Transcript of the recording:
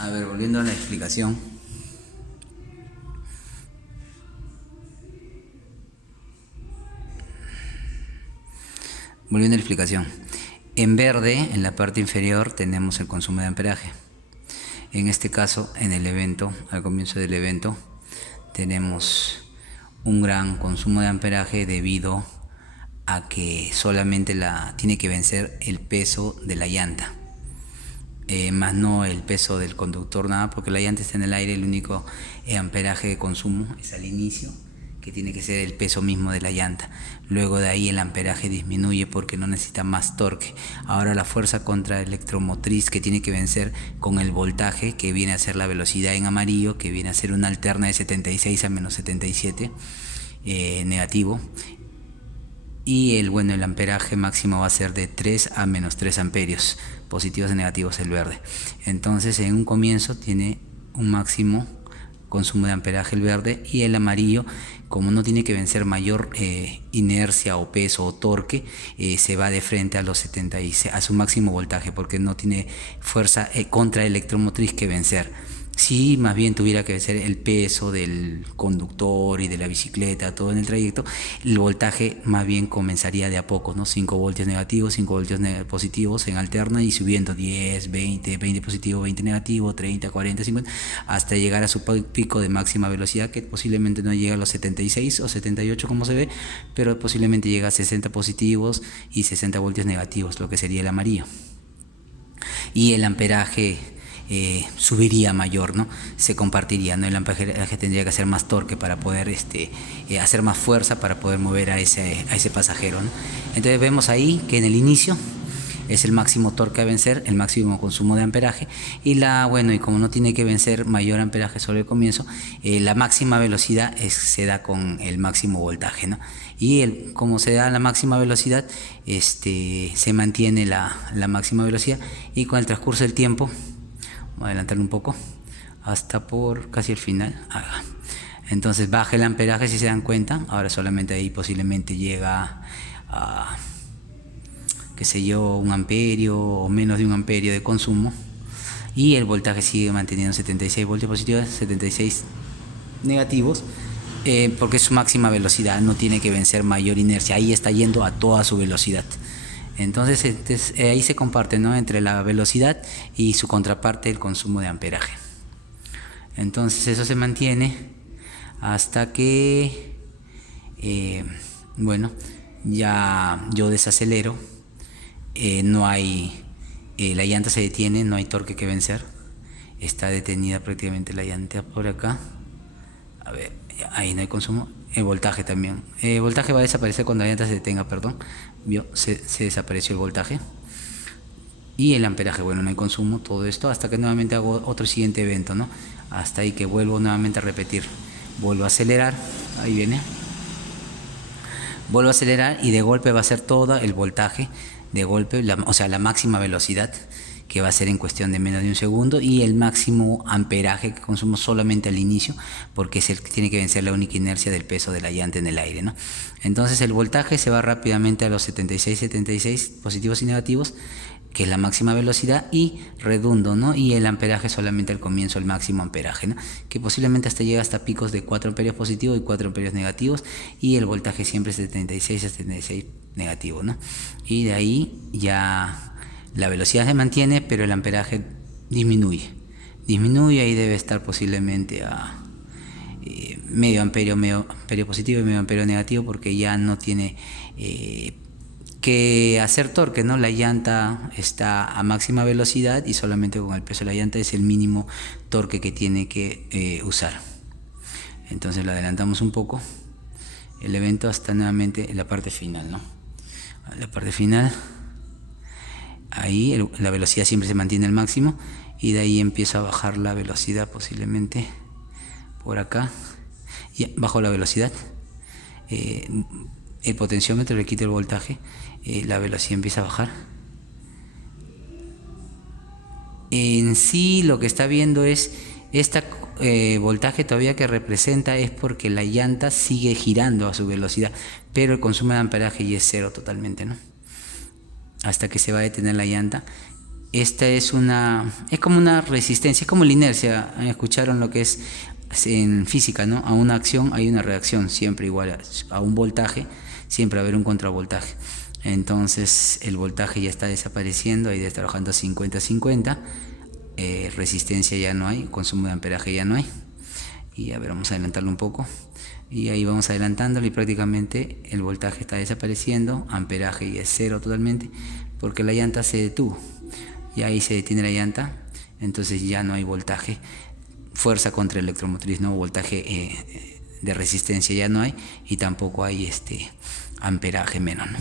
A ver, volviendo a la explicación. Volviendo a la explicación. En verde, en la parte inferior, tenemos el consumo de amperaje. En este caso, en el evento, al comienzo del evento, tenemos un gran consumo de amperaje debido a que solamente tiene que vencer el peso de la llanta. Más no el peso del conductor, nada, porque la llanta está en el aire. El único amperaje de consumo es al inicio, que tiene que ser el peso mismo de la llanta. Luego de ahí el amperaje disminuye porque no necesita más torque. Ahora la fuerza contraelectromotriz que tiene que vencer con el voltaje, que viene a ser la velocidad en amarillo, que viene a ser una alterna de 76 a menos 77 negativo. Y el amperaje máximo va a ser de 3 a menos 3 amperios, positivos y negativos el verde. Entonces en un comienzo tiene un máximo consumo de amperaje el verde, y el amarillo, como no tiene que vencer mayor inercia o peso o torque, se va de frente a los 76, a su máximo voltaje, porque no tiene fuerza contraelectromotriz que vencer. Si más bien tuviera que ser el peso del conductor y de la bicicleta, todo en el trayecto, el voltaje más bien comenzaría de a poco, ¿no? 5 voltios negativos, 5 voltios positivos en alterna, y subiendo 10, 20 positivo, 20 negativo, 30, 40, 50, hasta llegar a su pico de máxima velocidad, que posiblemente no llega a los 76 o 78 como se ve, pero posiblemente llega a 60 positivos y 60 voltios negativos, lo que sería el amarillo. Y el amperaje subiría mayor, ¿no? Se compartiría, ¿no? El amperaje tendría que hacer más torque para poder hacer más fuerza para poder mover a ese pasajero, ¿no? Entonces vemos ahí que en el inicio es el máximo torque a vencer, el máximo consumo de amperaje, y y como no tiene que vencer mayor amperaje sobre el comienzo, la máxima velocidad se da con el máximo voltaje, ¿no? Y como se da la máxima velocidad, se mantiene la máxima velocidad, y con el transcurso del tiempo, voy a adelantarlo un poco hasta por casi el final. Entonces baja el amperaje, si se dan cuenta. Ahora solamente ahí posiblemente llega a, qué sé yo, 1 amperio o menos de 1 amperio de consumo, y el voltaje sigue manteniendo 76 voltios positivos, 76 negativos, porque es su máxima velocidad, no tiene que vencer mayor inercia, ahí está yendo a toda su velocidad. Entonces ahí se comparte, ¿no?, entre la velocidad y su contraparte, el consumo de amperaje. Entonces eso se mantiene hasta que ya yo desacelero, no hay, la llanta se detiene, no hay torque que vencer, está detenida prácticamente la llanta por acá. A ver, ahí no hay consumo. El voltaje también. El voltaje va a desaparecer cuando la llanta se detenga, perdón. ¿Vio? Se desapareció el voltaje. Y el amperaje, no hay consumo, todo esto, hasta que nuevamente hago otro siguiente evento, ¿no? Hasta ahí que vuelvo nuevamente a repetir. Vuelvo a acelerar, ahí viene. Vuelvo a acelerar y de golpe va a ser todo el voltaje, de golpe, la máxima velocidad, que va a ser en cuestión de menos de un segundo, y el máximo amperaje que consumo solamente al inicio, porque es el que tiene que vencer la única inercia del peso de la llanta en el aire, ¿no? Entonces el voltaje se va rápidamente a los 76 positivos y negativos, que es la máxima velocidad, y redundo, ¿no? Y el amperaje solamente al comienzo, el máximo amperaje, ¿no?, que posiblemente llega hasta picos de 4 amperios positivos y 4 amperios negativos, y el voltaje siempre es 76 a 76 negativo, ¿no? Y de ahí ya la velocidad se mantiene, pero el amperaje disminuye, ahí debe estar posiblemente a medio amperio positivo y medio amperio negativo, porque ya no tiene que hacer torque, ¿no? La llanta está a máxima velocidad y solamente con el peso de la llanta es el mínimo torque que tiene que usar. Entonces lo adelantamos un poco el evento hasta nuevamente en la parte final, ¿no? La parte final, ahí la velocidad siempre se mantiene al máximo, y de ahí empiezo a bajar la velocidad, posiblemente por acá, y bajo la velocidad, el potenciómetro le quita el voltaje, la velocidad empieza a bajar. En sí lo que está viendo es esta voltaje todavía que representa, es porque la llanta sigue girando a su velocidad, pero el consumo de amperaje ya es cero totalmente, ¿no? Hasta que se va a detener la llanta, Esta es como una resistencia, es como la inercia. Escucharon lo que es en física, ¿no? A una acción hay una reacción, siempre igual a un voltaje, siempre va a haber un contravoltaje. Entonces el voltaje ya está desapareciendo, ahí está trabajando a 50-50, resistencia ya no hay, consumo de amperaje ya no hay. Y a ver, vamos a adelantarlo un poco. Y ahí vamos adelantándolo y prácticamente el voltaje está desapareciendo, amperaje ya es cero totalmente, porque la llanta se detuvo. Y ahí se detiene la llanta, entonces ya no hay voltaje, fuerza contra electromotriz, no voltaje de resistencia ya no hay, y tampoco hay amperaje menos, ¿no?